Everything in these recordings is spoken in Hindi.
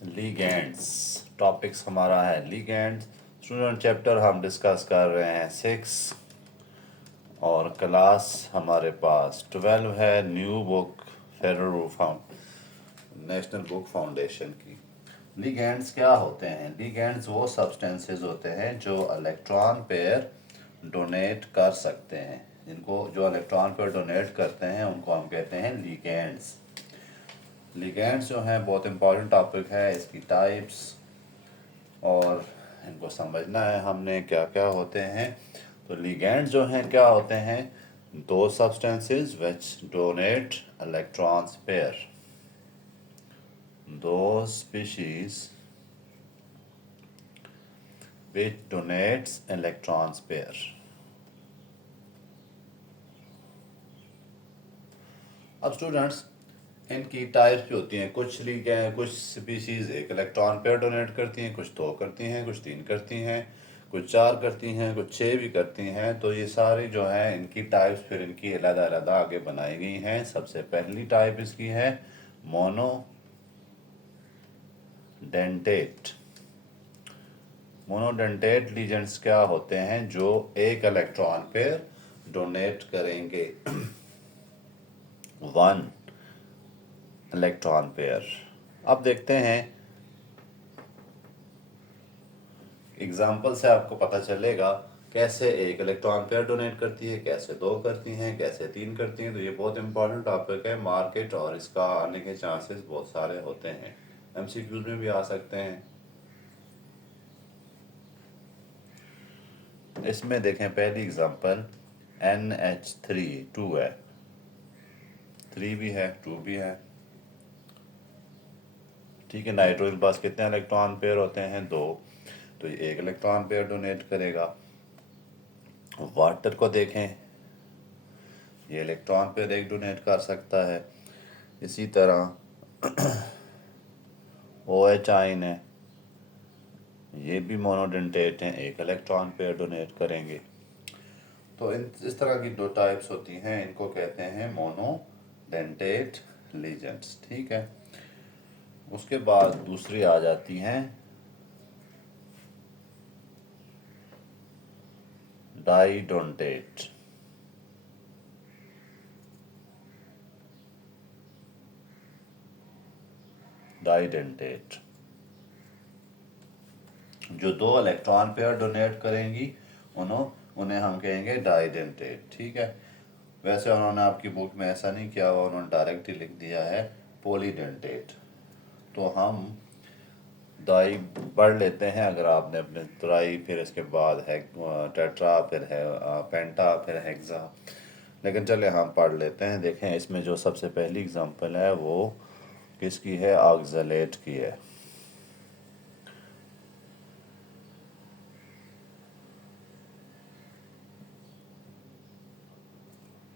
लिगेंड्स टॉपिक्स हमारा है लिगेंड्स। स्टूडेंट चैप्टर हम डिस्कस कर रहे हैं 6 और क्लास हमारे पास 12 है। New book federal national book foundation की। लिगेंड्स क्या होते हैं? लिगेंड्स वो सब्सटेंसेस होते हैं जो इलेक्ट्रॉन पेयर डोनेट कर सकते हैं। जिनको जो इलेक्ट्रॉन पेयर डोनेट करते हैं उनको हम कहते हैं लिगेंड्स। लिगेंड्स जो हैं बहुत इंपॉर्टेंट टॉपिक है, इसकी टाइप्स और इनको समझना है हमने क्या क्या होते हैं। तो लिगेंड्स जो हैं क्या होते हैं? दो substances which donate electrons pair. दो species which donates electrons pair। अब स्टूडेंट्स इनकी टाइप्स भी होती हैं। कुछ स्पीशीज एक इलेक्ट्रॉन पेयर डोनेट करती हैं, कुछ दो करती हैं, कुछ तीन करती हैं, कुछ चार करती हैं, कुछ छः भी करती हैं। तो ये सारी जो है इनकी टाइप्स फिर इनकी अलग अलग आगे बनाई गई हैं। सबसे पहली टाइप इसकी है मोनोडेंटेट। मोनोडेंटेट लीजेंड्स क्या होते हैं? जो एक इलेक्ट्रॉन पेयर डोनेट करेंगे, वन इलेक्ट्रॉन पेयर। अब देखते हैं एग्जाम्पल से आपको पता चलेगा कैसे एक इलेक्ट्रॉन पेयर डोनेट करती है, कैसे दो करती हैं, कैसे तीन करती हैं। तो ये बहुत इंपॉर्टेंट टॉपिक है मार्केट, और इसका आने के चांसेस बहुत सारे होते हैं। एमसीक्यूज में भी आ सकते हैं। इसमें देखें पहली एग्जांपल NH3 2 है, 3 भी है 2 भी है। ठीक है, नाइट्रोजन पास कितने इलेक्ट्रॉन पेयर होते हैं? दो। तो ये एक इलेक्ट्रॉन पेयर डोनेट करेगा। वाटर को देखें, ये इलेक्ट्रॉन पेयर एक डोनेट कर सकता है। इसी तरह OH आयन है, ये भी मोनोडेंटेट हैं, एक इलेक्ट्रॉन पेयर डोनेट करेंगे। तो इस तरह की दो टाइप्स होती हैं, इनको कहते हैं मोनोडेंटेट लीजेंड्स। ठीक है, उसके बाद दूसरी आ जाती हैं डाइडोंटेट। डाइडेंटेट जो दो इलेक्ट्रॉन पेयर डोनेट करेंगी उन्हें हम कहेंगे डाइडेंटेट। ठीक है, वैसे उन्होंने आपकी बुक में ऐसा नहीं किया हुआ, उन्होंने डायरेक्ट ही लिख दिया है पॉलीडेंटेट। तो हम दाई पढ़ लेते हैं। अगर आपने अपने ट्राई, फिर इसके बाद है टेट्रा, फिर है पेंटा, फिर हेक्सा। लेकिन चले हम पढ़ लेते हैं। देखें इसमें जो सबसे पहली एग्जांपल है वो किसकी है? ऑक्सलेट की है।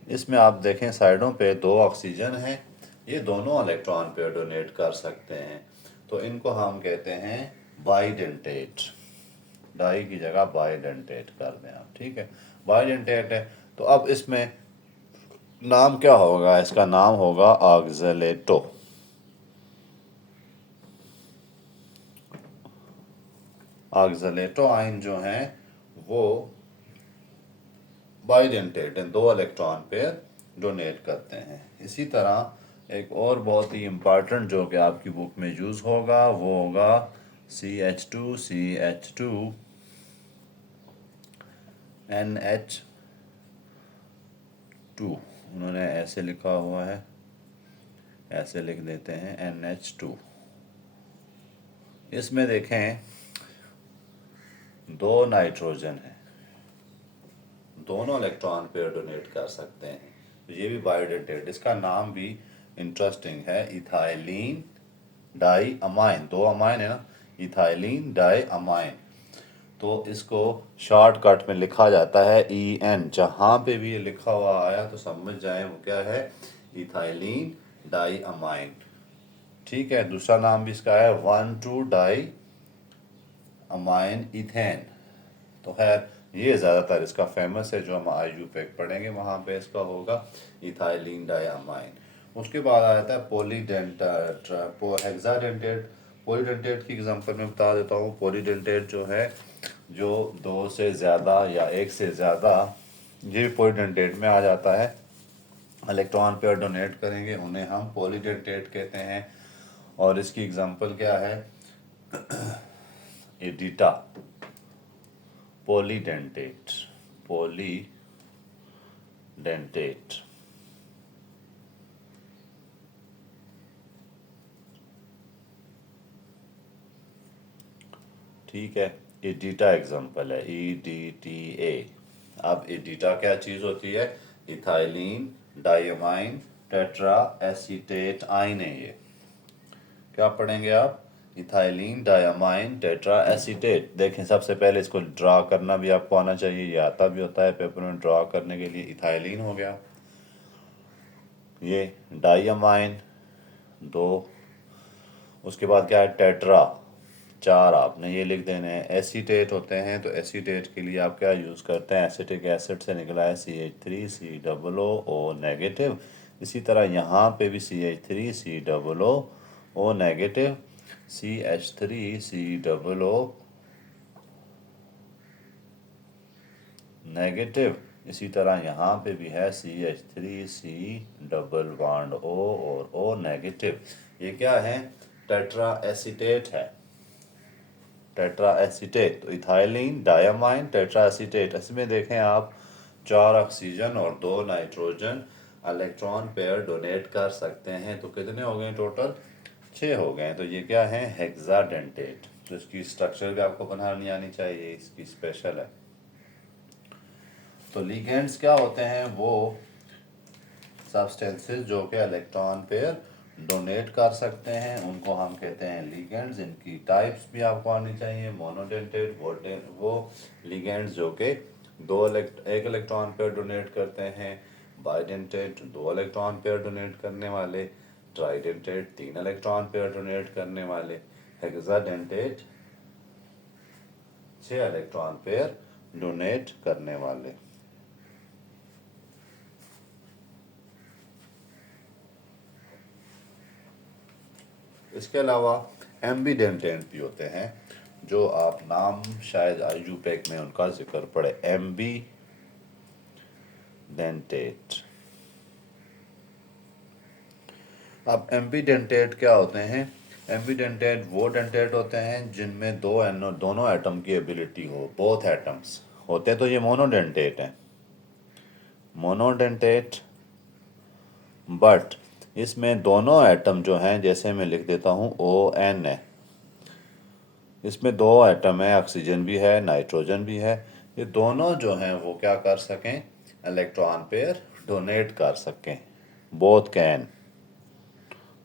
इसमें आप देखें साइडों पे दो ऑक्सीजन हैं, ये दोनों इलेक्ट्रॉन पेयर डोनेट कर सकते हैं। तो इनको हम कहते हैं बाइडेंटेट। डाई की जगह बाइडेंटेट कर दें आप। ठीक है, बाइडेंटेट है। तो अब इसमें नाम क्या होगा? इसका नाम होगा ऑक्सलेटो। ऑक्सलेटो आयन जो हैं वो बाइडेंटेट हैं, दो इलेक्ट्रॉन पेयर डोनेट करते हैं। इसी तरह एक और बहुत ही इम्पॉर्टेंट जो कि आपकी बुक में यूज़ होगा वो होगा CH2 NH2। उन्होंने ऐसे लिखा हुआ है, ऐसे लिख देते हैं NH2। इसमें देखें दो नाइट्रोजन है, दोनों इलेक्ट्रॉन पेयर डोनेट कर सकते हैं। तो ये भी बायोडेंटेट। इसका नाम भी इंटरेस्टिंग है, इथाइलिन डाई अमाइन। दो अमाइन है ना, इथाइलिन डाई अमाइन। तो इसको शॉर्टकट में लिखा जाता है EN। जहाँ पे भी ये लिखा हुआ आया तो समझ जाए वो क्या है, इथाइलिन डाई अमाइन। ठीक है, दूसरा नाम भी इसका है 1,2 डाई अमाइन इथेन। तो खैर ये ज़्यादातर इसका फेमस है, जो हम IU पे पढ़ेंगे वहाँ पे इसका होगा इथाइलिन डाई अमाइन। उसके बाद आ जाता है हेक्साडेंटेट। पॉलीडेंटेट की एग्जांपल मैं बता देता हूँ। पॉलीडेंटेट जो है, जो दो से ज़्यादा या एक से ज़्यादा, ये भी पॉलीडेंटेट में आ जाता है, इलेक्ट्रॉन पेयर डोनेट करेंगे, उन्हें हम पॉलीडेंटेट कहते हैं। और इसकी एग्जांपल क्या है? एडिटा, पॉलीडेंटेट, पॉलीडेंटेट। ठीक है, एडिटा एग्जांपल है, EDTA। अब एडिटा क्या चीज़ होती है? इथाइलिन डायमाइन टेट्रा एसीटेट आइन है ये। क्या पढ़ेंगे आप? Ethylene diamine tetra acetate. देखें, सबसे पहले इसको ड्रा करना भी आपको आना चाहिए, ये आता भी होता है पेपर में ड्रा करने के लिए। इथाइलिन हो गया, ये डायमाइन 2, उसके बाद क्या है? टेट्रा 4, आपने ये लिख देने हैं। एसीटेट होते हैं, तो एसीटेट के लिए आप क्या यूज़ करते हैं? एसिटिक एसिड से निकला है CH3COO नेगेटिव। इसी तरह यहाँ पे भी CH3COO नेगेटिव, CH3COO नेगेटिव। इसी तरह यहाँ पे भी है CH3C डबल बॉन्ड O और O नेगेटिव। ये क्या है? टेट्रा एसीटेट है, टेट्रा एसीटेट। तो इथाइलिन डायमाइन टेट्रा एसीटेट, इसमें देखें आप 4 ऑक्सीजन और 2 नाइट्रोजन इलेक्ट्रॉन पेयर डोनेट कर सकते हैं। तो कितने हो गए टोटल? 6 हो गए। तो ये क्या है? हेक्साडेंटेट। तो इसकी स्ट्रक्चर भी आपको बनानी आनी चाहिए, इसकी स्पेशल है। तो लिगेंड्स क्या होते हैं? वो सब्सटेंसेस जो कि इलेक्ट्रॉन पेयर डोनेट कर सकते हैं, उनको हम कहते हैं लिगेंड्स। इनकी टाइप्स भी आपको आनी चाहिए। मोनोडेंटेट वो लिगेंड्स जो कि एक इलेक्ट्रॉन पेयर डोनेट करते हैं। बाइडेंटेट 2 इलेक्ट्रॉन पेयर डोनेट करने वाले। ट्राइडेंटेट 3 इलेक्ट्रॉन पेयर डोनेट करने वाले। हेक्साडेंटेट 6 इलेक्ट्रॉन पेयर डोनेट करने वाले। इसके अलावा एम्बीडेंटेट भी होते हैं, जो आप नाम शायद IUPAC में उनका जिक्र पड़े। एम्बीडेंटेट। अब एम्बीडेंटेट क्या होते हैं? एम्बीडेंटेट वो डेंटेट होते हैं जिनमें दोनों एटम की एबिलिटी हो, बोथ एटम्स होते। तो ये मोनोडेंटेट हैं, मोनोडेंटेट। बट इसमें दोनों एटम जो हैं, जैसे मैं लिख देता हूँ ON है, इसमें 2 एटम है, ऑक्सीजन भी है नाइट्रोजन भी है। ये दोनों जो हैं वो क्या कर सकें? इलेक्ट्रॉन पेयर डोनेट कर सकें, बोथ कैन।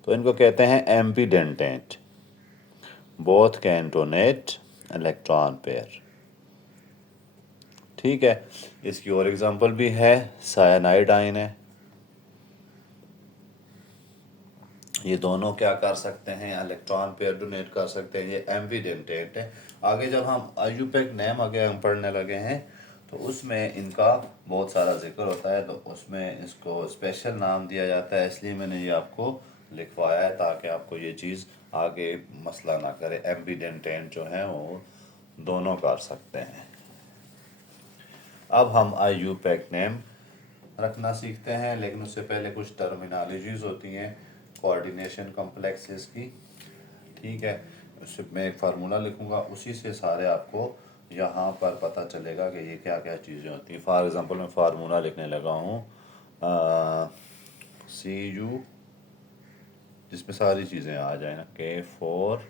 तो इनको कहते हैं ambidentate, both can donate electron pair. ठीक है, इसकी और एग्जांपल भी है, साइनाइड आयन है। ये दोनों क्या कर सकते हैं? इलेक्ट्रॉन पेयर डोनेट कर सकते हैं, ये एम्बीडेंटेट है। आगे जब हम IUPAC नेम आगे हम पढ़ने लगे हैं, तो उसमें इनका बहुत सारा जिक्र होता है, तो उसमें इसको स्पेशल नाम दिया जाता है। इसलिए मैंने ये आपको लिखवाया है, ताकि आपको ये चीज़ आगे मसला ना करे। एम्बीडेंटेट जो है वो दोनों कर सकते हैं। अब हम IUPAC नेम रखना सीखते हैं, लेकिन उससे पहले कुछ टर्मिनोलॉजीज होती हैं कोऑर्डिनेशन कॉम्प्लेक्सेस की। ठीक है, उससे मैं एक फार्मूला लिखूंगा, उसी से सारे आपको यहाँ पर पता चलेगा कि ये क्या क्या चीज़ें होती हैं। फॉर एग्जांपल मैं फार्मूला लिखने लगा हूँ CU, जिसमें सारी चीज़ें आ जाए ना, K4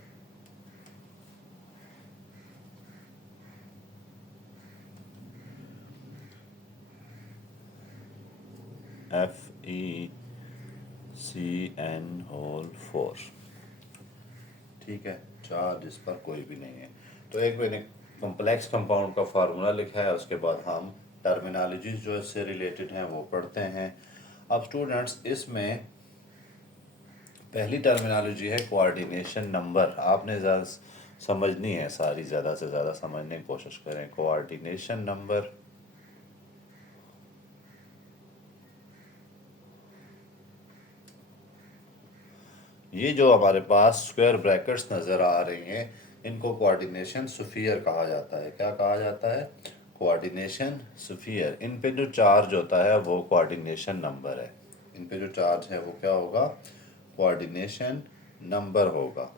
FeCN4। ठीक है, 4 जिस पर कोई भी नहीं है। तो एक मैंने कॉम्प्लेक्स कंपाउंड का फार्मूला लिखा है, उसके बाद हम टर्मिनोलॉजीज जो इससे रिलेटेड हैं वो पढ़ते हैं। अब स्टूडेंट्स, इसमें पहली टर्मिनोलॉजी है कोऑर्डिनेशन नंबर। आपने ज़्यादा समझनी है सारी, ज़्यादा से ज़्यादा समझने की कोशिश करें। कोऑर्डिनेशन नंबर ये जो हमारे पास स्क्वायर ब्रैकेट्स नज़र आ रही हैं, इनको कोऑर्डिनेशन स्फीयर कहा जाता है। क्या कहा जाता है? Coordination sphere. इन पे जो चार्ज होता है वो कोऑर्डिनेशन नंबर है। इन पे जो चार्ज है वो क्या होगा? कोऑर्डिनेशन नंबर होगा।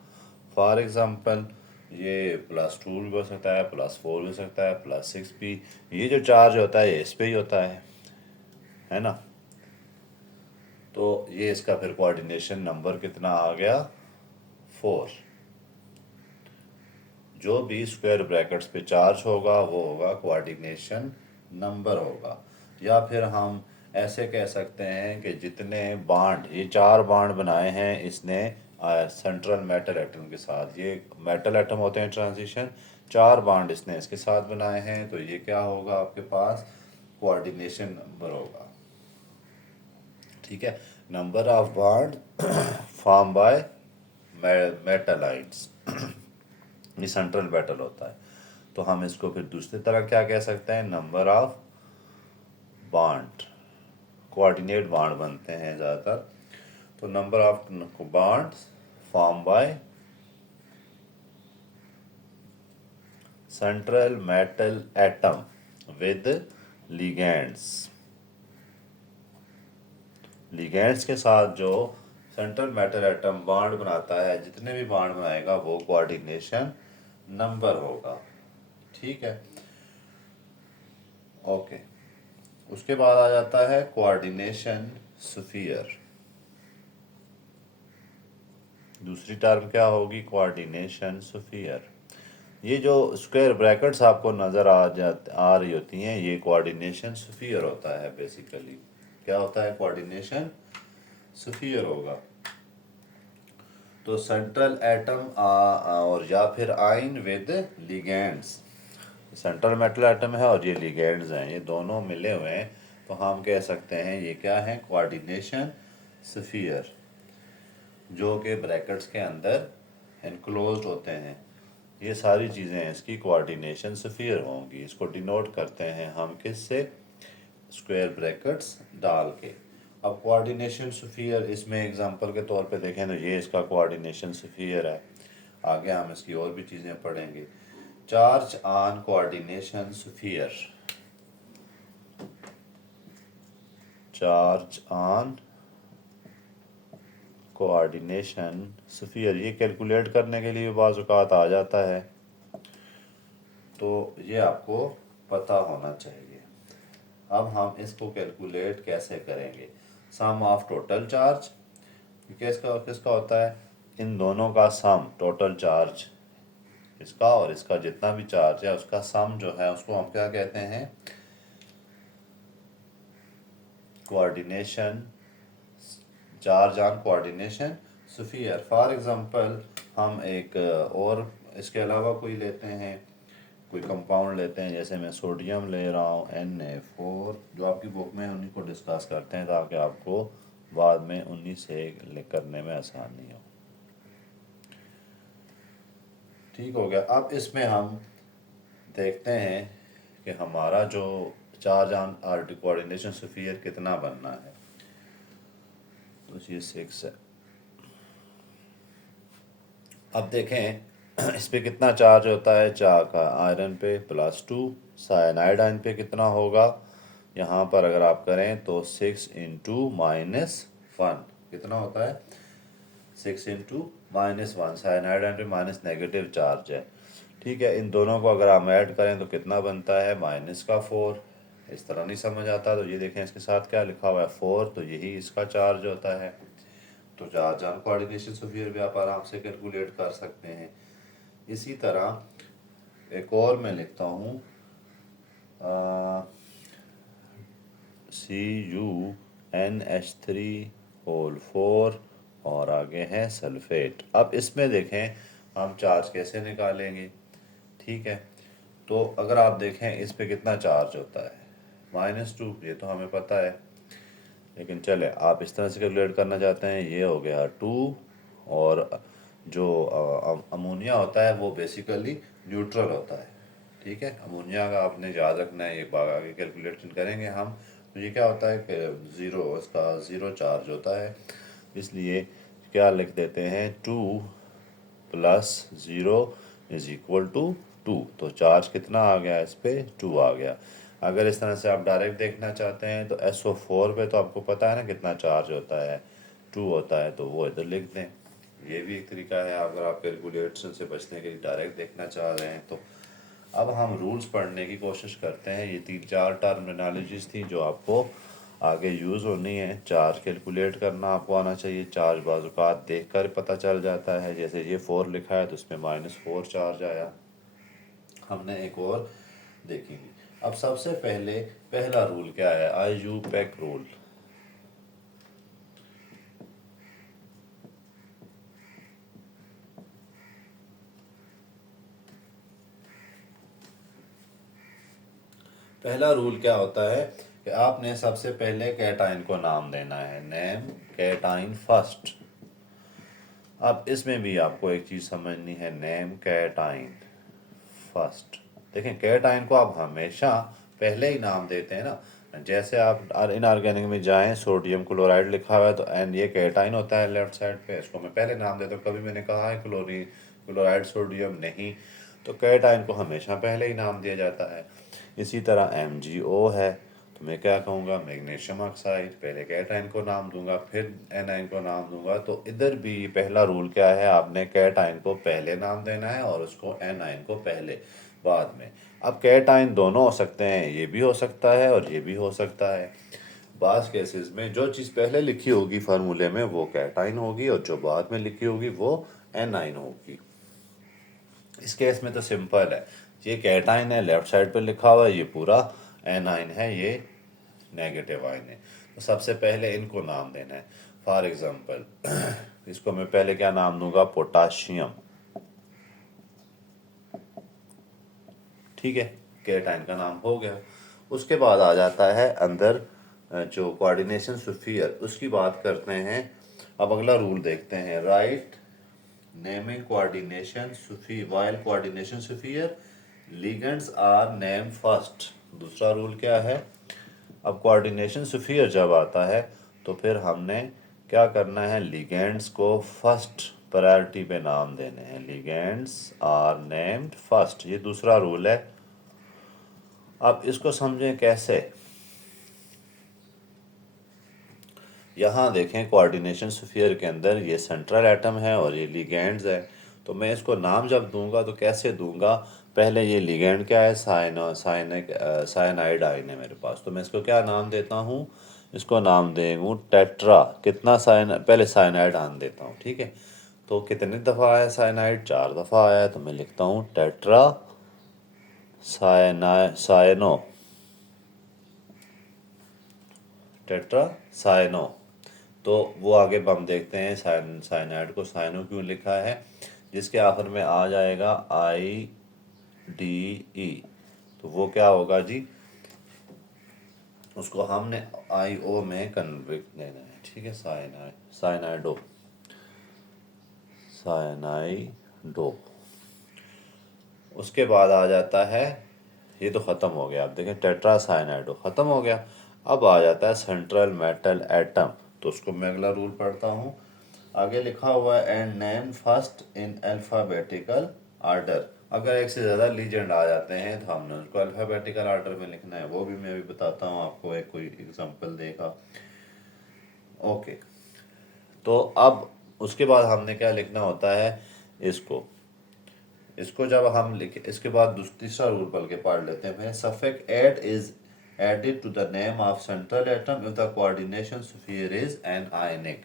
फॉर एग्जांपल ये +2 भी हो सकता है, +4 भी हो सकता है, +6 भी। ये जो चार्ज होता है इस पे ही होता है ना। तो ये इसका फिर कोऑर्डिनेशन नंबर कितना आ गया? 4। जो भी स्क्वायर ब्रैकेट्स पे चार्ज होगा वो होगा कोऑर्डिनेशन नंबर होगा। या फिर हम ऐसे कह सकते हैं कि जितने बांड, ये 4 बांड बनाए हैं इसने सेंट्रल मेटल एटम के साथ, ये मेटल एटम होते हैं ट्रांजिशन, 4 बांड इसने इसके साथ बनाए हैं, तो ये क्या होगा आपके पास? कोऑर्डिनेशन नंबर होगा। ठीक है, number of bond form by metal aides, ये सेंट्रल मेटल होता है। तो हम इसको फिर दूसरी तरह क्या कह सकते हैं? Number of bond, coordinate bond बनते हैं ज़्यादातर। तो number of bond form by central metal atom with ligands. Ligands के साथ जो सेंट्रल मेटल एटम बॉन्ड बनाता है, जितने भी बॉन्ड बनाएगा वो कोऑर्डिनेशन नंबर होगा। ठीक है, ओके। उसके बाद आ जाता है कोऑर्डिनेशन स्फीयर। दूसरी टर्म क्या होगी? Coordination sphere. ये जो स्क्वायर ब्रैकेट्स आपको नज़र आ रही होती हैं, ये कोऑर्डिनेशन स्फीयर होता है बेसिकली। क्या होता है? कोऑर्डिनेशन स्फीयर होगा। तो सेंट्रल एटम और या फिर ion with ligands, central metal atom है और ये लिगेंड्स हैं, ये दोनों मिले हुए हैं, तो हम कह सकते हैं ये क्या है? कोऑर्डिनेशन स्फीयर, जो कि ब्रैकेट्स के अंदर एनक्लोज्ड होते हैं। ये सारी चीज़ें इसकी कोऑर्डिनेशन स्फीयर होंगी। इसको डिनोट करते हैं हम किससे? स्क्वायर ब्रैकेट्स डाल के। अब कोऑर्डिनेशन स्फीयर, इसमें एग्जांपल के तौर पे देखें तो ये इसका कोऑर्डिनेशन स्फीयर है। आगे हम इसकी और भी चीज़ें पढ़ेंगे। Charge on coordination sphere, charge on coordination sphere, ये कैलकुलेट करने के लिए बाज़ औक़ात आ जाता है, तो ये आपको पता होना चाहिए। अब हम इसको कैलकुलेट कैसे करेंगे? सम ऑफ टोटल चार्ज, किसका किसका होता है? इन दोनों का सम, टोटल चार्ज इसका और इसका जितना भी चार्ज है उसका सम जो है उसको हम क्या कहते हैं? Coordination, charge on coordination sphere. For example हम एक और इसके अलावा कोई लेते हैं, कोई कंपाउंड लेते हैं, जैसे मैं सोडियम ले रहा हूँ Na4, जो आपकी बुक में उन्हीं को डिस्कस करते हैं ताकि आपको बाद में उन्हीं से करने में आसानी हो। ठीक हो गया। अब इसमें हम देखते हैं कि हमारा जो चार्ज ऑन कोऑर्डिनेशन स्फीयर कितना बनना है। तो ये 6 है। अब देखें इस पे कितना चार्ज होता है चार का, आयरन पे +2, साइनाइड आयन पे कितना होगा? यहाँ पर अगर आप करें तो 6 × -1 कितना होता है? 6 × -1, साइनाइड आयन पे माइनस नेगेटिव चार्ज है। ठीक है, इन दोनों को अगर हम ऐड करें तो कितना बनता है? -4। इस तरह नहीं समझ आता तो ये देखें इसके साथ क्या लिखा हुआ है? 4, तो यही इसका चार्ज होता है। तो चार्ज ऑन कोऑर्डिनेशन स्फीयर भी आप आराम से कैलकुलेट कर सकते हैं। इसी तरह एक और मैं लिखता हूँ CuNH3 और आगे है सल्फेट। अब इसमें देखें हम चार्ज कैसे निकालेंगे। ठीक है, तो अगर आप देखें इस पे कितना चार्ज होता है? -2, ये तो हमें पता है, लेकिन चले आप इस तरह से कैलकुलेट करना चाहते हैं, ये हो गया 2, और जो अमोनिया होता है वो बेसिकली न्यूट्रल होता है। ठीक है, अमोनिया का आपने याद रखना है, ये आगे कैलकुलेशन करेंगे हम। तो ये क्या होता है कि ज़ीरो, इसका ज़ीरो चार्ज होता है, इसलिए क्या लिख देते हैं, 2 + 0 = 2। तो चार्ज कितना आ गया इस पे, 2 आ गया। अगर इस तरह से आप डायरेक्ट देखना चाहते हैं तो SO4 पे तो आपको पता है ना कितना चार्ज होता है, 2 होता है, तो वो इधर लिख दें। ये भी एक तरीका है अगर आप कैलकुलेशन से बचने के लिए डायरेक्ट देखना चाह रहे हैं तो। अब हम रूल्स पढ़ने की कोशिश करते हैं। ये 3-4 टर्मिनोलॉजीज थी जो आपको आगे यूज़ होनी है। चार्ज कैलकुलेट करना आपको आना चाहिए। चार्ज बाज़ात देख कर पता चल जाता है। जैसे ये 4 लिखा है तो इसमें -4 चार्ज आया। हमने एक और देखेंगे। अब सबसे पहले पहला रूल क्या है, IUPAC रूल। पहला रूल क्या होता है कि आपने सबसे पहले कैटाइन को नाम देना है, नेम कैटाइन फर्स्ट। अब इसमें भी आपको एक चीज़ समझनी है, नेम कैटाइन फर्स्ट। देखें कैटाइन को आप हमेशा पहले ही नाम देते हैं ना। जैसे आप इनऑर्गेनिक में जाएं, सोडियम क्लोराइड लिखा हुआ है तो एंड ये कैटाइन होता है लेफ्ट साइड पे, इसको मैं पहले नाम देता हूँ। कभी मैंने कहा है क्लोराइड सोडियम नहीं, तो कैटाइन को हमेशा पहले ही नाम दिया जाता है। इसी तरह MgO है तो मैं क्या कहूँगा, मैग्नीशियम ऑक्साइड, पहले कैटाइन को नाम दूंगा फिर एनाइन को नाम दूंगा। तो इधर भी पहला रूल क्या है, आपने कैटाइन को पहले नाम देना है और उसको एनाइन को पहले, बाद में। अब कैटाइन दोनों हो सकते हैं, ये भी हो सकता है और ये भी हो सकता है। बास केसेस में जो चीज़ पहले लिखी होगी फार्मूले में वो कैटाइन होगी और जो बाद में लिखी होगी वो एनाइन होगी। इस केस में तो सिंपल है, ये कैटाइन है लेफ्ट साइड पे लिखा हुआ है, ये पूरा एनाइन है, ये नेगेटिव आयन है। तो सबसे पहले इनको नाम देना है। फॉर एग्जांपल इसको मैं पहले क्या नाम दूंगा, पोटाशियम। ठीक है, कैटाइन का नाम हो गया। उसके बाद आ जाता है अंदर जो कोऑर्डिनेशन स्फीयर, उसकी बात करते हैं। अब अगला रूल देखते हैं, right naming coordination sphere while coordination sphere ligands are name first. दूसरा रूल क्या है, अब कोऑर्डिनेशन स्फीयर जब आता है तो फिर हमने क्या करना है, लिगेंड्स को फर्स्ट प्रायोरिटी पे नाम देने हैं। लिगेंड्स आर नेम्ड फर्स्ट, ये दूसरा रूल है। अब इसको समझें कैसे। यहाँ देखें कोऑर्डिनेशन स्फीयर के अंदर ये सेंट्रल एटम है और ये लिगेंड्स है। तो मैं इसको नाम जब दूंगा तो कैसे दूंगा, पहले ये लिगेंड क्या है, साइनाइड आयन है मेरे पास, तो मैं इसको क्या नाम देता हूँ, इसको नाम देंगे टेट्रा। कितना पहले साइनाइड आन देता हूँ, ठीक है। तो कितने दफ़ा आया साइनाइड, 4 दफ़ा आया, तो मैं लिखता हूँ टेट्रा साइनो, टेट्रा साइनो। तो वो आगे हम देखते हैं साइनाइड को साइनो क्यों लिखा है, जिसके आखिर में आ जाएगा IDE। तो वो क्या होगा जी, उसको हमने IO में कन्वर्ट देना है, ठीक है। साइनाइडो, साइनाइडो। उसके बाद आ जाता है, ये तो ख़त्म हो गया, आप देखें टेट्रा साइनाइडो ख़त्म हो गया। अब आ जाता है सेंट्रल मेटल एटम, तो उसको मैं अगला रूल पढ़ता हूँ। आगे लिखा हुआ है and name first in alphabetical order. अगर एक से ज़्यादा लीजेंड आ जाते हैं तो हमने उसको अल्फ़ाबेटिकल आर्डर में लिखना है, वो भी मैं अभी बताता हूँ आपको, एक कोई एग्जांपल देगा। ओके, तो अब उसके बाद हमने क्या लिखना होता है, इसको इसको जब हम लिखे इसके बाद तीसरा रूल पढ़ के पढ़ लेते हैं। फिर suffix ate is added to the name of central atom if the coordination sphere is anionic.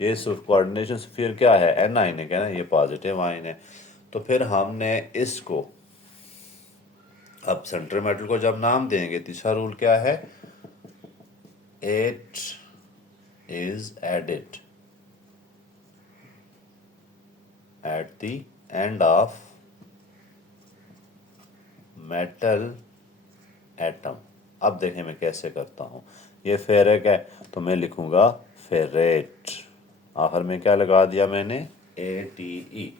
ये कोऑर्डिनेशन स्फीयर क्या है, एनायनिक है ना, ये पॉजिटिव आयन है। तो फिर हमने इसको, अब सेंट्रल मेटल को जब नाम देंगे, तीसरा रूल क्या है, it is added at the end of metal atom. अब देखें मैं कैसे करता हूँ, ये फेरिक है तो मैं लिखूंगा फेरेट, आखिर में क्या लगा दिया मैंने, ATE।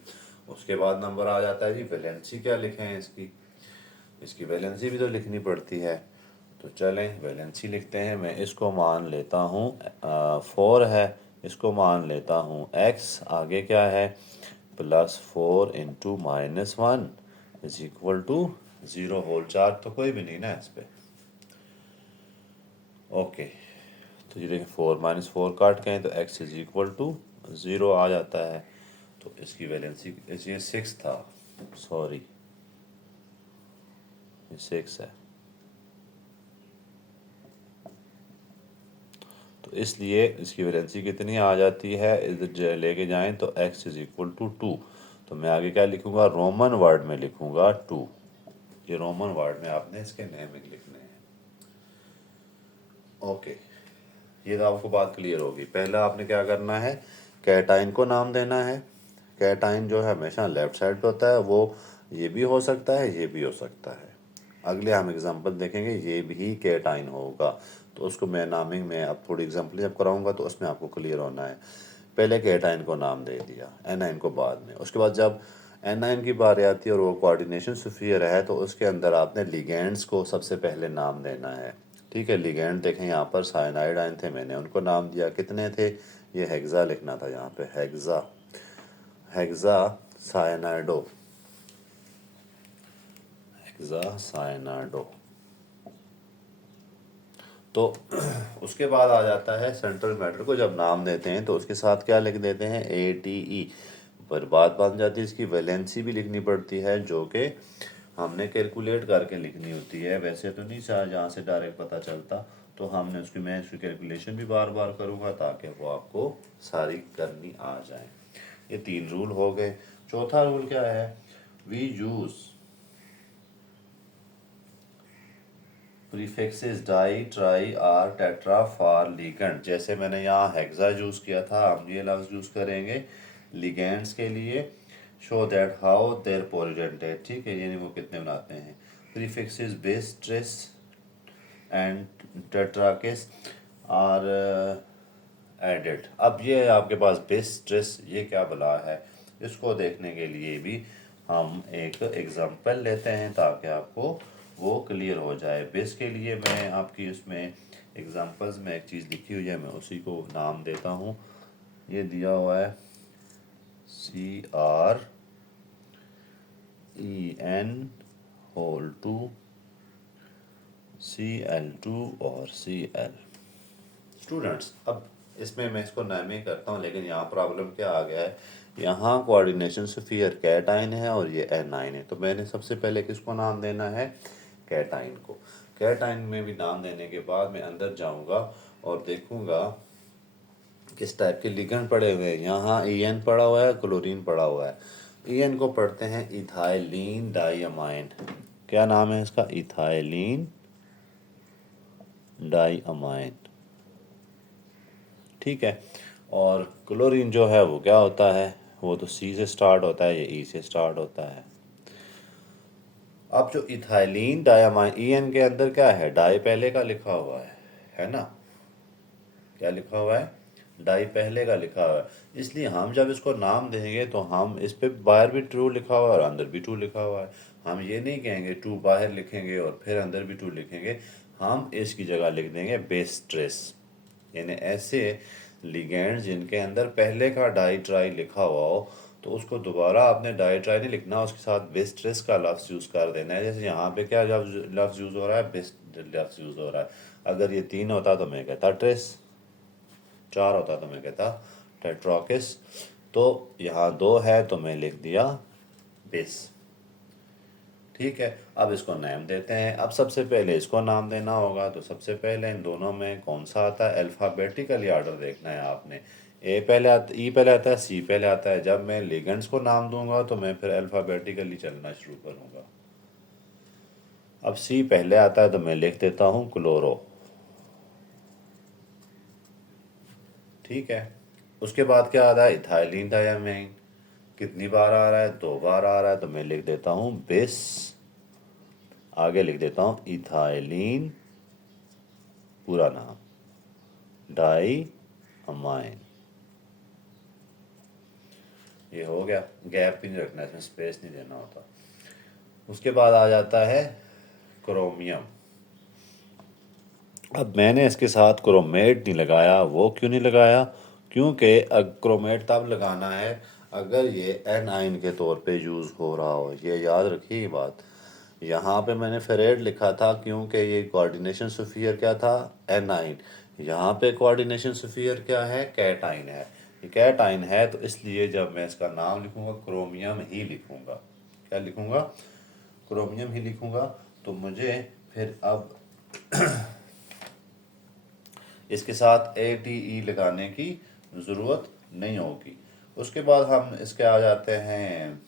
उसके बाद नंबर आ जाता है जी वैलेंसी, क्या लिखें हैं इसकी वैलेंसी भी तो लिखनी पड़ती है। तो चलें वैलेंसी लिखते हैं। मैं इसको मान लेता हूँ 4 है, इसको मान लेता हूँ x, आगे क्या है +4 into -1 is equal to 0 whole charge तो कोई भी नहीं ना इस पे। ओके, तो ये देखें 4 -4 काट के हैं तो x इज इक्वल टू 0 आ जाता है। तो इसकी वैलेंसी ये 6 था, सॉरी ये 6 है, तो इसलिए इसकी वैलेंसी कितनी आ जाती है, इधर लेके जाएं तो x इज इक्वल टू 2। तो मैं आगे क्या लिखूंगा, रोमन वर्ड में लिखूंगा 2। ये रोमन वर्ड में आपने इसके नेमिंग लिखने हैं। ओके, ये तो आपको बात क्लियर होगी। पहला आपने क्या करना है, कैटाइन को नाम देना है। कैटाइन जो है हमेशा लेफ्ट साइड पे होता है, वो ये भी हो सकता है ये भी हो सकता है। अगले हम एग्जांपल देखेंगे ये भी कैटाइन होगा, तो उसको मैं नामिंग में अब थोड़ी एग्जांपल जब कराऊंगा तो उसमें आपको क्लियर होना है। पहले कैटाइन को नाम दे दिया, एनाइन को बाद में। उसके बाद जब एनाइन की बारी आती है और वो कोऑर्डिनेशन स्फीयर है तो उसके अंदर आपने लिगेंड्स को सबसे पहले नाम देना है। ठीक है, लिगेंड देखें यहाँ पर साइनाइड आयन थे, मैंने उनको नाम दिया। कितने थे, ये हेक्सा लिखना था यहाँ पे, हेक्सा, हेक्सा साइनाइडो, हेक्सा साइनाइडो। तो उसके बाद आ जाता है सेंट्रल मैटर को जब नाम देते हैं तो उसके साथ क्या लिख देते हैं, ATE। पर बात बन जाती है इसकी वैलेंसी भी लिखनी पड़ती है, जो कि हमने कैलकुलेट करके लिखनी होती है। वैसे तो नहीं चाहे जहाँ से डायरेक्ट पता चलता, तो हमने उसकी मैं उसकी कैलकुलेशन भी बार बार करूँगा ताकि वो आपको सारी करनी आ जाए। ये 3 रूल हो गए। चौथा रूल क्या है, we use prefixes di, tri, are, tetra for ligand. जैसे मैंने यहाँ हेक्सा यूज किया था, हम ये लफ्ज यूज करेंगे लिगेंड्स के लिए। शो दैट हाउ देयर पोरिडेंटेड, ठीक है, यानी वो कितने बनाते हैं। Prefixes bis, tris and tetrakis are added. अब ये आपके पास बेस स्ट्रेस ये क्या बला है, इसको देखने के लिए भी हम एक एग्जांपल लेते हैं ताकि आपको वो क्लियर हो जाए। बेस के लिए मैं आपकी उसमें एग्जांपल्स में एक चीज़ लिखी हुई है, मैं उसी को नाम देता हूँ। ये दिया हुआ है CrEn2 Cl2 और Cl। स्टूडेंट्स, अब इसमें मैं इसको नामे करता हूँ, लेकिन यहाँ प्रॉब्लम क्या आ गया है, यहाँ कोऑर्डिनेशन स्फीयर कैटाइन है और ये एनाइन है। तो मैंने सबसे पहले किसको नाम देना है, कैटाइन को। कैटाइन में भी नाम देने के बाद मैं अंदर जाऊँगा और देखूँगा किस टाइप के लिगेंड पड़े हुए हैं। यहाँ EN पड़ा हुआ है, क्लोरीन पड़ा हुआ है। EN को पढ़ते हैं इथाइलिन डाइअमाइन। क्या नाम है इसका, इथाइलिन डाइअमाइन, ठीक है। और क्लोरीन जो है वो क्या होता है, वो तो C से स्टार्ट होता है, ये E से स्टार्ट होता है। अब जो इथाइलिन डाइअमाइन, EN के अंदर क्या है, डाई पहले का लिखा हुआ है ना, क्या लिखा हुआ है, डाई पहले का लिखा हुआ है। इसलिए हम जब इसको नाम देंगे तो हम इस पे बाहर भी ट्रू लिखा हुआ है और अंदर भी ट्रू लिखा हुआ है। हम ये नहीं कहेंगे ट्रू बाहर लिखेंगे और फिर अंदर भी ट्रू लिखेंगे, हम इसकी जगह लिख देंगे बेस स्ट्रेस। यानी ऐसे लिगेंड जिनके अंदर पहले का डाई ट्राई लिखा हुआ हो तो उसको दोबारा आपने डाई ट्राई नहीं लिखना, उसके साथ बेस स्ट्रेस का लफ्ज़ यूज़ कर देना है। जैसे यहाँ पे क्या लफ्ज़ यूज़ हो रहा है, बेस लफ्ज़ यूज़ हो रहा है। अगर ये 3 होता तो मैं कहता ट्रेस, 4 होता तो मैं कहता टेट्रोकिस, तो यहाँ 2 है तो मैं लिख दिया बेस। ठीक है, अब इसको नाम देते हैं। अब सबसे पहले इसको नाम देना होगा, तो सबसे पहले इन दोनों में कौन सा आता है, अल्फ़ाबेटिकली ऑर्डर देखना है आपने। E पहले आता है, C पहले आता है। जब मैं लिगेंड्स को नाम दूंगा तो मैं फिर अल्फ़ाबेटिकली चलना शुरू करूंगा। अब C पहले आता है तो मैं लिख देता हूँ क्लोरो, ठीक है। उसके बाद क्या आता है, इथाइलिन डाइअमाइन। कितनी बार आ रहा है, 2 बार आ रहा है, तो मैं लिख देता हूँ बेस, आगे लिख देता हूँ इथाइलिन पूरा नाम डाई अमाइन। ये हो गया, गैप भी नहीं रखना, इसमें स्पेस नहीं देना होता। उसके बाद आ जाता है क्रोमियम। अब मैंने इसके साथ क्रोमेट नहीं लगाया, वो क्यों नहीं लगाया, क्योंकि क्रोमेट तब लगाना है अगर ये एनाइन के तौर पे यूज़ हो रहा हो, ये याद रखिए ये बात। यहाँ पे मैंने फेरेट लिखा था क्योंकि ये कोऑर्डिनेशन स्फीयर क्या था, एनाइन। यहाँ पे कोऑर्डिनेशन स्फीयर क्या है, कैटाइन है। ये कैटाइन है तो इसलिए जब मैं इसका नाम लिखूंगा क्रोमियम ही लिखूंगा। क्या लिखूंगा, क्रोमियम ही लिखूंगा। तो मुझे फिर अब इसके साथ ATE लगाने की ज़रूरत नहीं होगी। उसके बाद हम इसके आ जाते हैं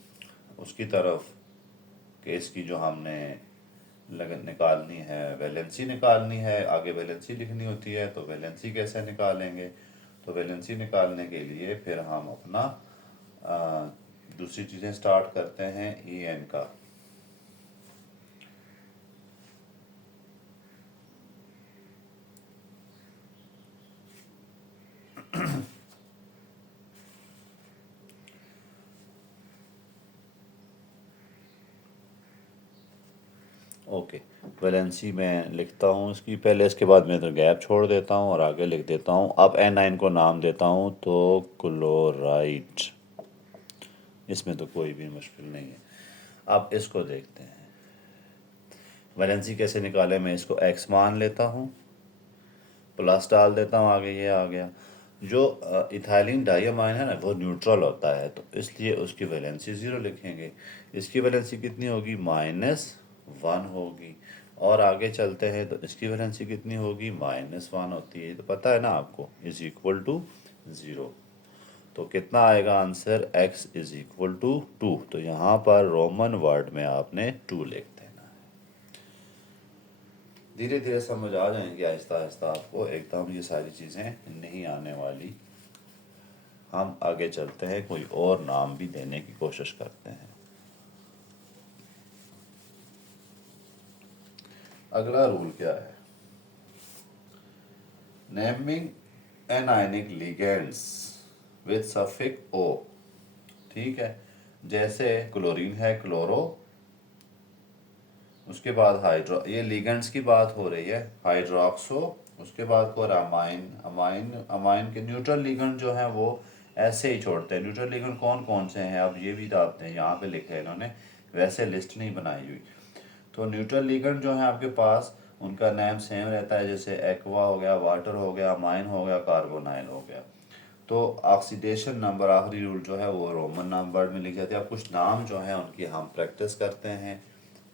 उसकी तरफ कि इसकी जो हमने लगन निकालनी है, वैलेंसी निकालनी है। आगे वैलेंसी लिखनी होती है, तो वैलेंसी कैसे निकालेंगे। तो वैलेंसी निकालने के लिए फिर हम अपना दूसरी चीज़ें स्टार्ट करते हैं EN का। ओके, वैलेंसी मैं लिखता हूँ इसकी पहले, इसके बाद मैं इधर गैप छोड़ देता हूँ और आगे लिख देता हूँ। अब N9 को नाम देता हूँ तो क्लोराइड। इसमें तो कोई भी मुश्किल नहीं है। अब इसको देखते हैं वैलेंसी कैसे निकाले। मैं इसको X मान लेता हूँ, प्लस डाल देता हूँ, आगे ये आ गया। जो इथाइलिन डाइअमाइन है ना वो न्यूट्रल होता है, तो इसलिए उसकी वैलेंसी 0 लिखेंगे। इसकी वैलेंसी कितनी होगी, -1 होगी। और आगे चलते हैं तो इसकी वैलेंसी कितनी होगी, -1 होती है, तो पता है ना आपको, इज इक्वल टू 0। तो कितना आएगा answer, x is equal to 2। तो यहाँ पर रोमन वर्ड में आपने 2 लिख देना है। धीरे धीरे समझ आ जाएंगे आहिस्ता आहिस्ता आपको, एकदम ये सारी चीज़ें नहीं आने वाली। हम आगे चलते हैं, कोई और नाम भी देने की कोशिश करते हैं। अगला रूल क्या है, naming anionic ligands with suffix O. ठीक है, जैसे क्लोरीन है क्लोरो, उसके बाद हाइड्रो, ये लिगेंड्स की बात हो रही है, हाइड्रोक्सो, उसके बाद को अमाइन। अमाइन अमाइन के न्यूट्रल लिगेंड जो हैं वो ऐसे ही छोड़ते हैं। न्यूट्रल लिगेंड कौन कौन से हैं, अब ये भी डालते हैं, यहाँ पे लिखे हैं इन्होंने, वैसे लिस्ट नहीं बनाई हुई। तो न्यूट्रल लिगेंड जो है आपके पास, उनका नेम सेम रहता है, जैसे एक्वा हो गया, वाटर हो गया, अमाइन हो गया, कार्बोनाइल हो गया। तो ऑक्सीडेशन नंबर, आखिरी रूल जो है वो रोमन नंबर में लिख जाते हैं। अब कुछ नाम जो हैं उनकी हम प्रैक्टिस करते हैं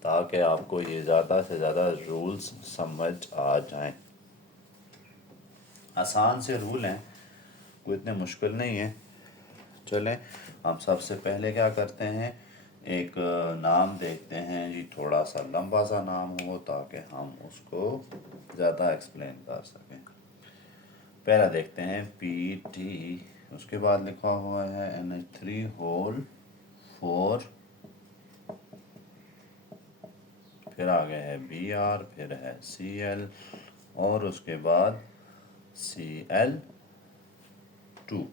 ताकि आपको ये ज़्यादा से ज़्यादा रूल्स समझ आ जाएं। आसान से रूल हैं, कोई इतने मुश्किल नहीं है। चलें, हम सबसे पहले क्या करते हैं, एक नाम देखते हैं जी, थोड़ा सा लंबा सा नाम हो ताकि हम उसको ज़्यादा एक्सप्लेन कर सकें। पहला देखते हैं PT, उसके बाद लिखा हुआ है NH3 होल 4, फिर आगे है Br, फिर है Cl और उसके बाद Cl2।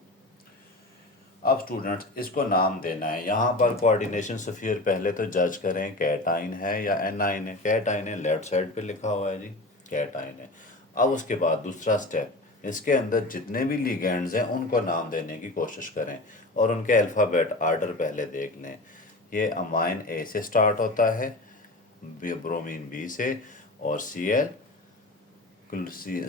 अब स्टूडेंट्स इसको नाम देना है। यहाँ पर कोऑर्डिनेशन स्फीयर पहले तो जज करें कैटाइन है या एनाइन है। कैटाइन है, लेफ्ट साइड पे लिखा हुआ है जी, कैटाइन है। अब उसके बाद दूसरा स्टेप, इसके अंदर जितने भी लिगेंड्स हैं उनको नाम देने की कोशिश करें और उनके अल्फ़ाबेट आर्डर पहले देख लें। ये अमाइन A से स्टार्ट होता है, ब्रोमीन B से, और Cl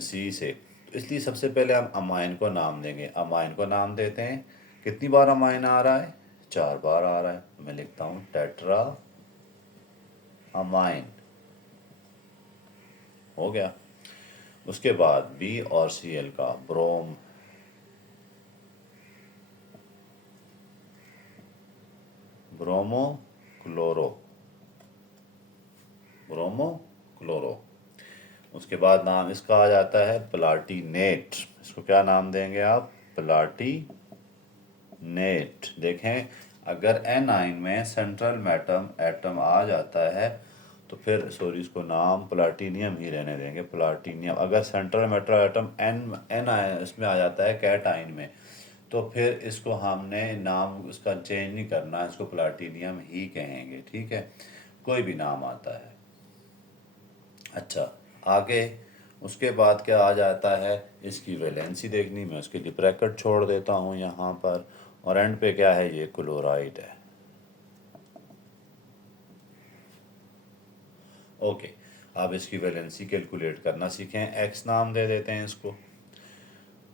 सी से। तो इसलिए सबसे पहले हम अमाइन को नाम देंगे। अमाइन को नाम देते हैं, कितनी बार अमाइन आ रहा है, 4 बार आ रहा है। मैं लिखता हूँ टेट्रा अमाइन, हो गया। उसके बाद B और Cl का ब्रोम, ब्रोमो क्लोरो, ब्रोमो क्लोरो। उसके बाद नाम इसका आ जाता है प्लाटीनेट। इसको क्या नाम देंगे आप, प्लाटीनेट। देखें, अगर एनाइन में सेंट्रल मेटम एटम आ जाता है तो फिर सॉरी इसको नाम प्लाटीनियम ही रहने देंगे, प्लाटीनियम। अगर central metal atom en en इसमें आ जाता है कैटाइन में, तो फिर इसको हमने नाम इसका चेंज नहीं करना, इसको प्लाटीनियम ही कहेंगे। ठीक है, कोई भी नाम आता है। अच्छा, आगे उसके बाद क्या आ जाता है, इसकी वैलेंसी देखनी, मैं उसके लिए ब्रैकेट छोड़ देता हूँ यहाँ पर, और एंड पे क्या है, ये क्लोराइड है। ओके, अब इसकी वैलेंसी कैलकुलेट करना सीखें। एक्स नाम दे देते हैं इसको।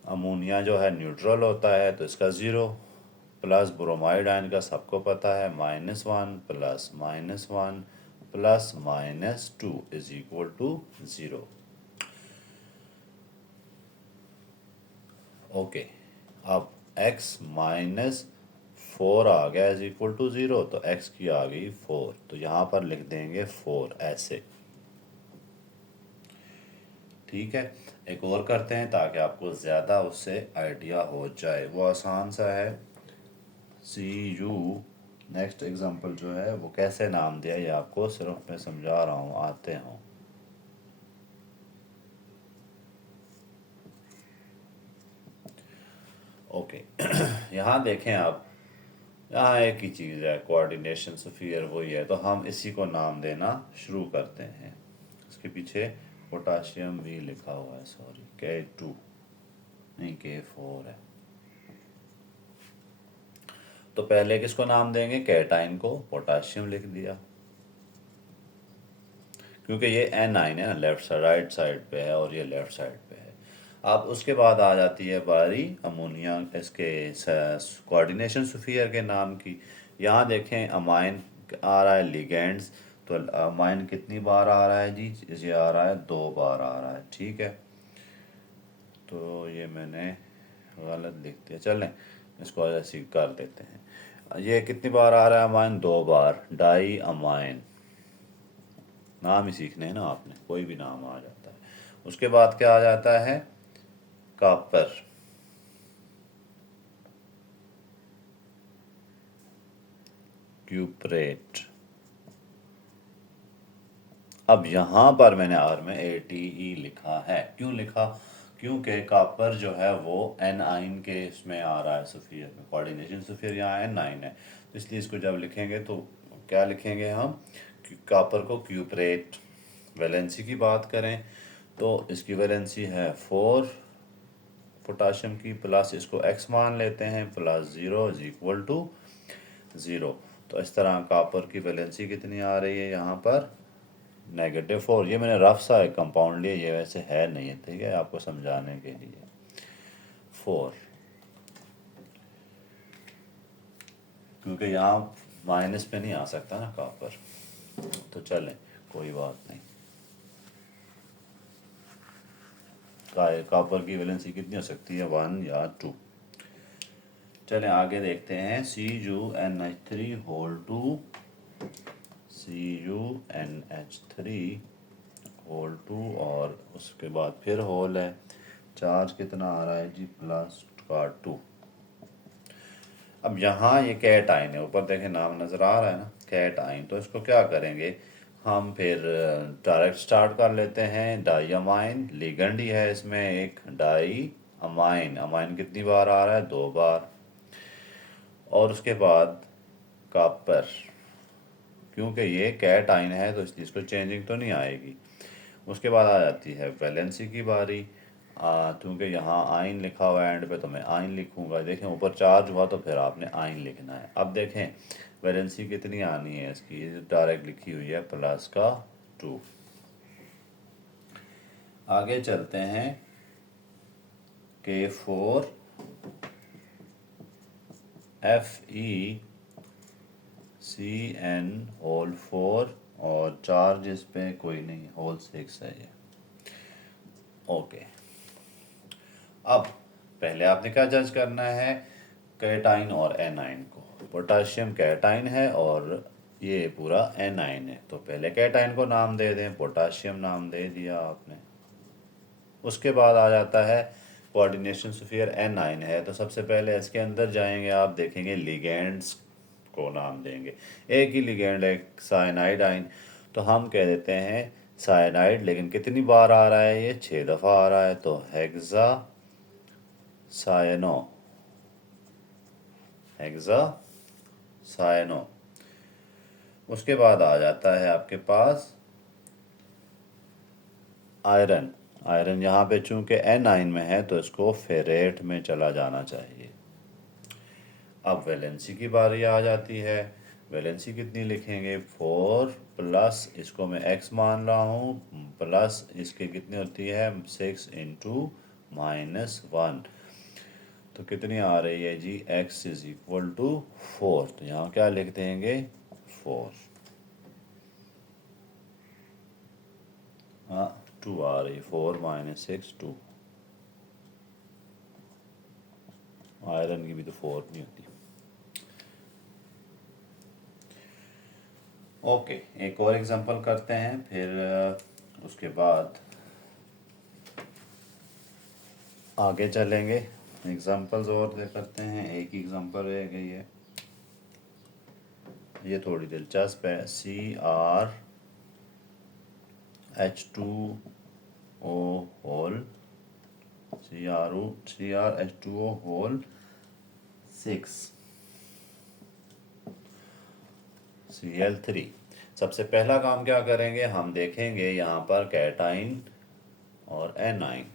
अमोनिया जो है न्यूट्रल होता है तो इसका ज़ीरो, प्लस ब्रोमाइड आयन का सबको पता है -1 plus -1 plus -2 is equal to 0। Okay, अब x -4 आ गया इज इक्वल टू 0, तो x की आ गई 4, तो यहाँ पर लिख देंगे 4 ऐसे। ठीक है, एक और करते हैं ताकि आपको ज़्यादा उससे आइडिया हो जाए। वो आसान सा है, CU। नेक्स्ट एग्जांपल जो है वो कैसे नाम दिया ये आपको सिर्फ मैं समझा रहा हूँ, आते हों। ओके यहाँ देखें आप, यहाँ एक ही चीज़ है, कोऑर्डिनेशन स्फीयर वही है, तो हम इसी को नाम देना शुरू करते हैं। इसके पीछे पोटाशियम भी लिखा हुआ है, सॉरी K2 नहीं K4 है। तो पहले किसको नाम देंगे, कैटाइन को, पोटाशियम लिख दिया, क्योंकि ये एनाइन है ना, लेफ्ट साइड राइट साइड पे है और ये लेफ्ट साइड पे है। अब उसके बाद आ जाती है बारी अमोनिया इसके कोऑर्डिनेशन स्फीयर के नाम की। यहाँ देखें अमाइन आ रहा है लिगेंड्स, तो अमाइन कितनी बार आ रहा है जी, ये आ रहा है 2 बार आ रहा है। ठीक है, तो ये मैंने गलत लिख दिया, चलें इसको ऐसे ही कर देते हैं। ये कितनी बार आ रहा है अमाइन, 2 बार, डाई अमाइन। नाम ही सीखने हैं ना आपने, कोई भी नाम आ जाता है। उसके बाद क्या आ जाता है, कॉपर, क्यूप्रेट। अब यहाँ पर मैंने आर में ATE लिखा है, क्यों लिखा, क्योंकि कॉपर जो है वो एनाइन के इसमें आ रहा है सफ़ियर में, कोऑर्डिनेशन सफ़ियर यहाँ एनाइन है, तो इसलिए इसको जब लिखेंगे तो क्या लिखेंगे हम, कॉपर को क्यूप्रेट। वैलेंसी की बात करें तो इसकी वैलेंसी है 4 पोटाशियम की, प्लस इसको x मान लेते हैं, प्लस 0 इज इक्वल टू 0। तो इस तरह कॉपर की वैलेंसी कितनी आ रही है यहाँ पर, -4। ये मैंने रफ सा एक कंपाउंड लिया, ये वैसे है नहीं है, ठीक है, आपको समझाने के लिए 4, क्योंकि यहाँ माइनस पे नहीं आ सकता ना कॉपर। तो चलें, कोई बात नहीं। कॉपर की वैलेंसी कितनी हो सकती है, 1 या 2। चलें आगे देखते हैं, CuNH3 होल 2, CuNH3 होल 2, और उसके बाद फिर होल है, चार्ज कितना आ रहा है जी, +2। अब यहाँ ये कैटाइन है, ऊपर देखें नाम नज़र आ रहा है ना, कैटाइन, तो इसको क्या करेंगे हम, फिर डायरेक्ट स्टार्ट कर लेते हैं। डाई अमाइन लिगेंड ही है इसमें, एक डाई अमाइन, अमाइन कितनी बार आ रहा है, 2 बार, और उसके बाद कॉपर, क्योंकि ये कैटाइन है तो इसलिए इसको चेंजिंग तो नहीं आएगी। उसके बाद आ जाती है वैलेंसी की बारी, क्योंकि यहाँ आइन लिखा हुआ है एंड पे, तो मैं आइन लिखूंगा। देखें ऊपर चार्ज हुआ तो फिर आपने आइन लिखना है। अब देखें वैलेंसी कितनी आनी है इसकी, डायरेक्ट लिखी हुई है +2। आगे चलते हैं, K4 FeCN होल 4, और चार्ज इस पे कोई नहीं, होल 6 है ये। ओके, अब पहले आपने क्या जज करना है, कैटाइन और एनाइन को। पोटाशियम कैटाइन है और ये पूरा एनाइन है, तो पहले कैटाइन को नाम दे दें, पोटाशियम नाम दे दिया आपने। उसके बाद आ जाता है कोऑर्डिनेशन स्फीयर एनाइन है, तो सबसे पहले इसके अंदर जाएंगे, आप देखेंगे लिगेंड्स को नाम देंगे। एक ही लिगेंड है साइनाइड आइन, तो हम कह देते हैं साइनाइड, लेकिन कितनी बार आ रहा है, ये 6 दफ़ा आ रहा है, तो हेक्सा सायनो, हेक्सा सायनो। उसके बाद आ जाता है आपके पास आयरन, आयरन यहाँ पे चूंकि N9 में है तो इसको फेरेट में चला जाना चाहिए। अब वैलेंसी की बारी आ जाती है। वैलेंसी कितनी लिखेंगे, 4 प्लस इसको मैं x मान रहा हूँ, प्लस इसके कितनी होती है 6 इंटू -1, तो कितनी आ रही है जी, x इज इक्वल टू 4। तो यहाँ क्या लिख देंगे 4। हाँ 2 आ रही, 4 - 6 2। आयरन की भी तो 4 नहीं होती। ओके, एक और एग्जांपल करते हैं, फिर उसके बाद आगे चलेंगे। एग्जांपल्स और दे करते हैं, एक ही एग्जांपल रह गई है, ये थोड़ी दिलचस्प है। CrH2O whole CrH2O whole 6 Cl3। सबसे पहला काम क्या करेंगे, हम देखेंगे यहाँ पर कैटाइन और एनाइन।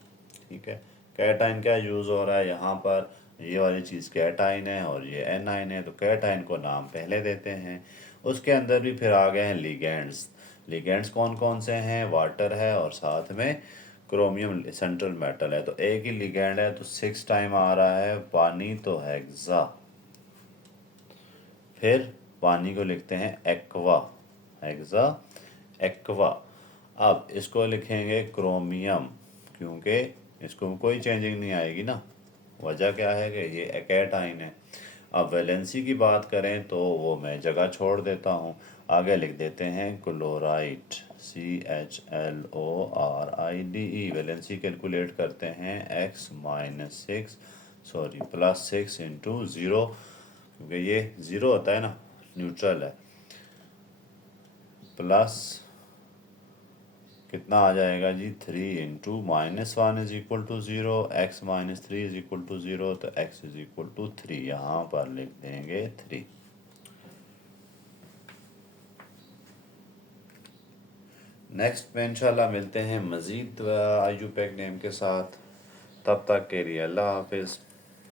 ठीक है, कैटाइन क्या यूज़ हो रहा है यहाँ पर, ये वाली चीज़ कैटाइन है और ये एनाइन है, तो कैटाइन को नाम पहले देते हैं। उसके अंदर भी फिर आ गए हैं लिगेंड्स। लिगेंड्स कौन कौन से हैं, वाटर है और साथ में क्रोमियम सेंट्रल मेटल है। तो एक ही लिगेंड है तो 6 टाइम आ रहा है, पानी तो हेक्सा। फिर पानी को लिखते हैं एक्वा, हेक्सा एक्वा। अब इसको लिखेंगे क्रोमियम, क्योंकि इसको कोई चेंजिंग नहीं आएगी ना, वजह क्या है कि ये कैटाइन है। अब वैलेंसी की बात करें तो वो मैं जगह छोड़ देता हूँ, आगे लिख देते हैं क्लोराइड, CHLORIDE। वैलेंसी कैलकुलेट करते हैं +6 इंटू ज़ीरो, क्योंकि ये ज़ीरो होता है ना, न्यूट्रल है। प्लस कितना आ जाएगा जी, 3 into -1 is equal to 0, x - 3 is equal to 0, तो x इज इक्वल टू 3, यहाँ पर लिख देंगे 3। नेक्स्ट में इंशाल्लाह मिलते हैं मज़ीद आईयूपैक नेम के साथ। तब तक के लिए अल्लाह हाफिज़।